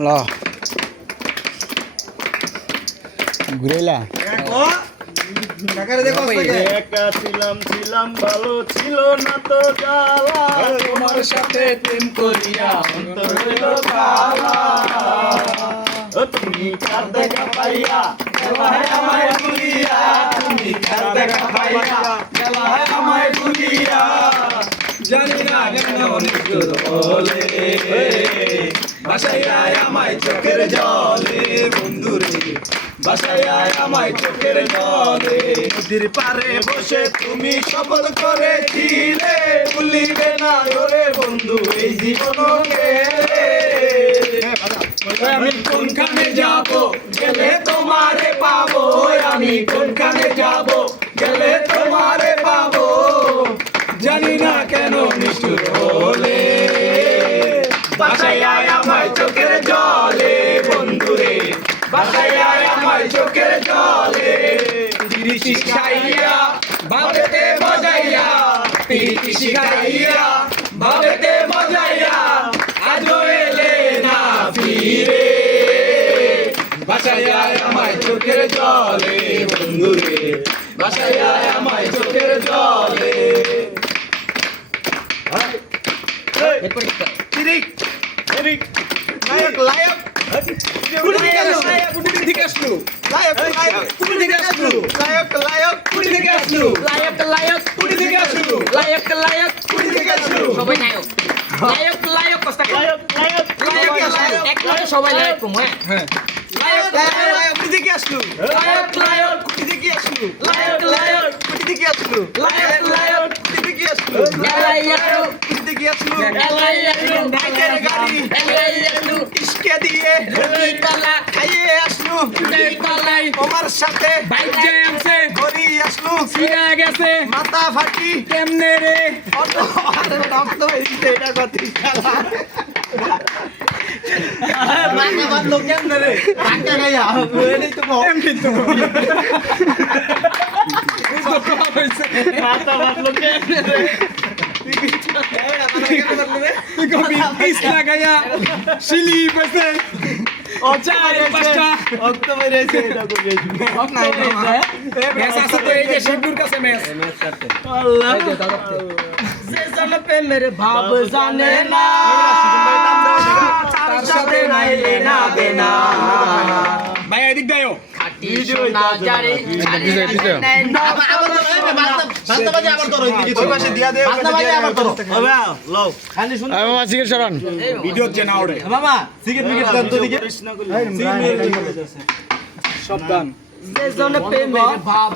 ল ঘুরেলা একা ছিলাম ভালো ছিল না তো জ্বালা তোমার সাথে প্রেম করিয়া অন্তর হইল কালা ও তুমি কার দেখা পাইয়া গেলায় আমায় ভুলিয়া তুমি কার দেখা পাইয়া গেলায় আমায় ভুলিয়া জানি না কেন নিষ্ঠুর বলে বাসায় আয় আমায় চোখের জলে বন্ধুরে বাসায় আয় আমায় চোখের জলে নদীর পারে বসে তুমি শপথ করেছিলে ভুলিবে না ওরে বন্ধু এই জীবন আমি কোনখানে যাব গেলে তোমারে পাবো আমি কোনখানে যাব গেলে তোমারে পাবো জানি না কেন নিষ্ঠুর হলে বাসায় আয় আমায় চোখের জলে বন্ধুরে বাসায় আয় আমায় চোখের জলে পিরিতি শিখাইয়া ভাবেতে মজাইয়া পিরিতি শিখাইয়া ভাবেতে মজাইয়া আজও এলে না ফিরে বাসায় আয় আমায় চোখের জলে বন্ধুরে বাসায় আয় আমায় চোখের জলে সবাই লায়ক কম হ্যাঁ সাথে গেছে মাথা ফাটি কেমনে রে রক্ত হয়েছে এটা কথা মাথা বাঁধলো কেমনে রে টাকা গাইয়া মাথা বাঁধলো কেমনে রে লাগাইয়া শিলি পেছে চারে পাঁচটা রক্ত বেরিয়েছে এটা কইছি ম্যাচ আছে তো এই যে শিবুর কাছে ম্যাচ আল্লাহ যে জন প্রেমের ভাব জানে না তার সাথে নাইলে না দেনা ভাই এদিক দাও ভিডিও না জারে ভিডিও চেনা ওরে বাবা সিগারেট মিগারেট দাও তো দিকে সব দান যে জন প্রেমের ভাব